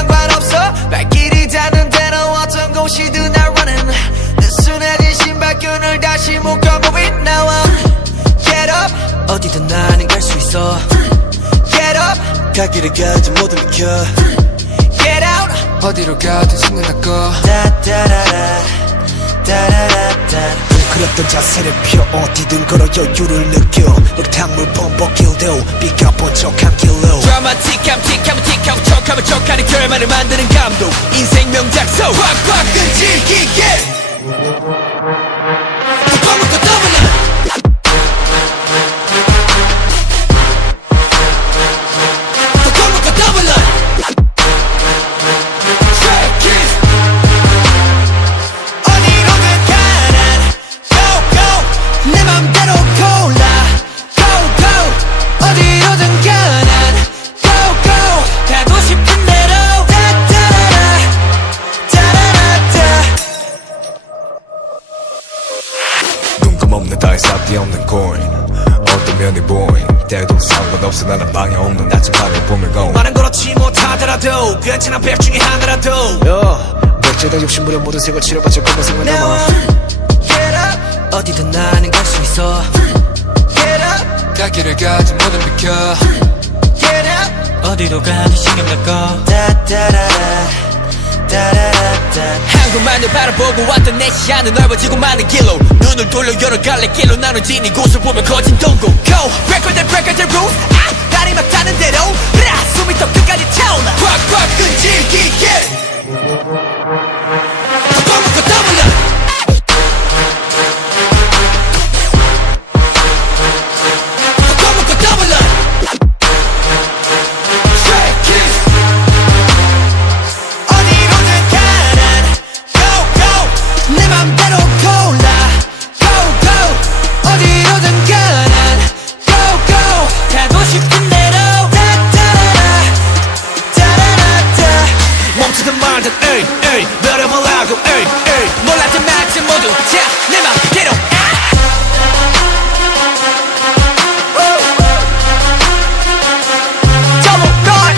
상관없어 발길이 닿는 대로 어떤 곳이든 날 running 느슨해진 신발끈을 다시 묶어보 it now Get up 어디든 나는 갈 수 있어 Get up 갈 길을 가지 모두 비켜 Get out 어디로 가든 신경 닦고 다다라라 다라라다 그렸던 자세를 펴 어디든 걸어 여유를 느껴 흙탕물 범벅길도 비가 번쩍한 길로 드라마틱함 틱하면 틱하고 척하면 척하는 결말을 만드는 감독 인생 명작소 꽉꽉 끈질기게 뚜껑을 걷어버려 뚜껑을 걷어버려 어디로든 가난 Go go 내 맘대로 골라 Go go 어디로든 가난 Go go 가고 싶은 대로 따따라라 따라라따 뜬금없는 다이사 뒤없는 코인 어떤 면이 보인 때도 상관없어 나는 방향 없는 나처 방향 보면 고 말은 그렇지 못하더라도 괜찮아 백 중에 하나라도 백제가 욕심부려 모든 색을 치러봤자 검은색만 남아 Get up 어디든 나는 갈 수 있어 Get up 갈 길을 가지 모든 비켜 Get up 어디로 가든 신경 닦고 따따라라 따라라따 한국만을 바라보고 왔던 내 시야는 넓어지고 많은 길로 눈을 돌려 여러 갈래 길로 나눠진 이곳을 보면 거진 동공 Go break the rules 다리 막 타는 대로 숨이 더 끝까지 차올라 꽉꽉 끈질기게 뚜껑 묶고 더블러 뚜껑 묶고 더블러 어디로든 가난 Go go 내 맘대로 골라 Go go 어디로든 가난 Go go 가고 싶은 대로 따따라라 따라라따 멈추든 말든 에이 에이 노려보라고 에이 에이 몰랐던 말든 모두 다 내 맘대로 Double God